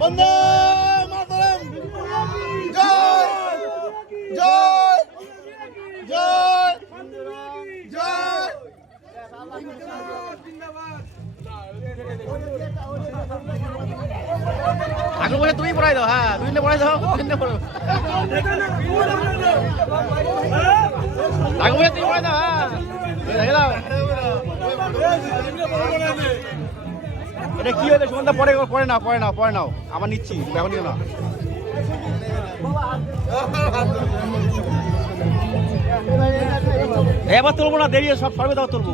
বন্দে মাতরম জয় জয় জয় জয় আগে বলে তুমি পড়াই দাও। হ্যাঁ তুমি পড়াই দাও। আগে বলে তুমি পড়াই দাও। হ্যাঁ দেখে দাও। এটা কি হয়েছে সুমনদা? পরে পরে নাও পরে নাও পরে নাও, আমার নিচ্ছি এখন নিও না। এবার তুলবো না, দেরি সব সর্বে দাও তুলবো।